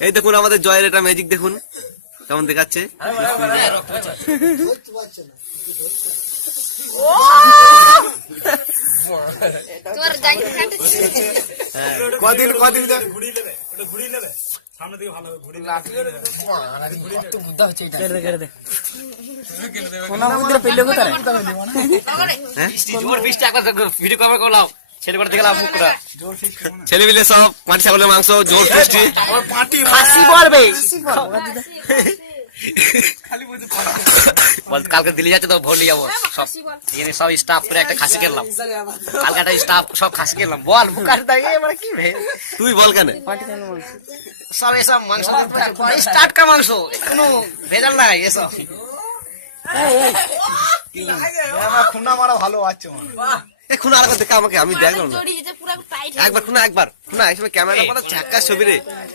এই দেখুন আমাদের জয়ের এটা ম্যাজিক দেখুন কেমন দেখাচ্ছে। কদিন ছেলে মিলে সব মাটি ছাগলের মাংস জোর পুষ্টি কালকে দিল্লি যাচ্ছে তো ভোট নিয়ে যাবো সব এখানে সব স্টাফ করে একটা খাসি কিনলাম কালকে একটা স্টাফ সব খাসি কিনলাম বল কি তুই বল কেন সব এসব মাংস টাটকা মাংস কোনো ভেজাল নাই এসব খুনা মারা ভালো আছে খুনা আলাদা দেখে আমাকে আমি দেখলাম না একবার খুনা একবার খুনা এসব ক্যামেরা ঝাক্কা ছবি রে